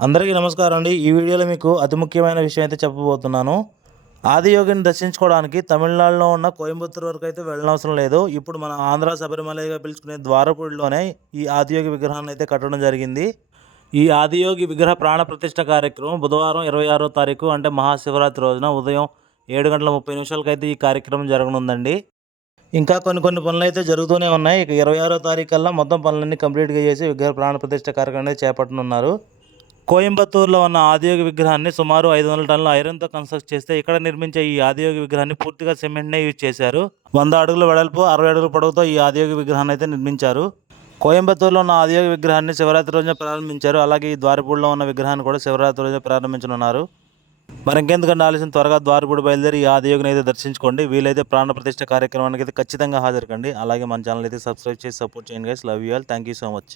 అందరికీ నమస్కారం అండి. ఈ వీడియోలో మీకు అతి ముఖ్యమైన విషయం అయితే చెప్పబోతున్నాను. ఆదియోగిని దర్శించుకోవడానికి తమిళనాడులో ఉన్న కోయంబత్తూరు వరకు అయితే వెళ్ళనవసరం లేదు. ఇప్పుడు మన ఆంధ్ర శబరిమలగా పిలుచుకునే ద్వారపూడిలోనే ఈ ఆదియోగి విగ్రహాన్ని అయితే కట్టడం జరిగింది. ఈ ఆదియోగి విగ్రహ ప్రాణ ప్రతిష్ఠ కార్యక్రమం బుధవారం 26వ తారీఖు అంటే మహాశివరాత్రి రోజున ఉదయం 7:30 అయితే ఈ కార్యక్రమం జరగనుందండి. ఇంకా కొన్ని పనులు అయితే జరుగుతూనే ఉన్నాయి. ఇక 26వ తారీఖు కల్లా మొత్తం పనులన్నీ కంప్లీట్గా చేసి విగ్రహ ప్రాణ ప్రతిష్ఠ కార్యక్రమం అనేది చేపట్టనున్నారు. కోయంబత్తూరులో ఉన్న ఆదియోగి విగ్రహాన్ని సుమారు 500 టన్నుల ఐరన్తో కన్స్ట్రక్ట్ చేస్తే ఇక్కడ నిర్మించే ఈ ఆదియోగి విగ్రహాన్ని పూర్తిగా సిమెంట్నే యూజ్ చేశారు. 100 అడుగుల వెడల్పు 60 అడుగుల పొడవుతో ఈ ఆదియోగి విగ్రహాన్ని అయితే నిర్మించారు. కోయంబత్తూరులో ఉన్న ఆదియోగి విగ్రహాన్ని శివరాత్రి రోజున ప్రారంభించారు. అలాగే ఈ ద్వారపూడిలో ఉన్న విగ్రహాన్ని కూడా శివరాత్రి రోజున ప్రారంభించనున్నారు. మరింకెందుకంటే ఆలస్యం త్వరగా ద్వారపూడి బయలుదేరి ఈ ఆదియోగిని అయితే దర్శించుకోండి. వీలైతే ప్రాణ ప్రతిష్ఠ కార్యక్రమానికి అయితే ఖచ్చితంగా హాజరుకండి. అలాగే మన ఛానల్ అయితే సబ్స్క్రైబ్ చేసి సపోర్ట్ చేయండి guys. Love you all. Thank you so much.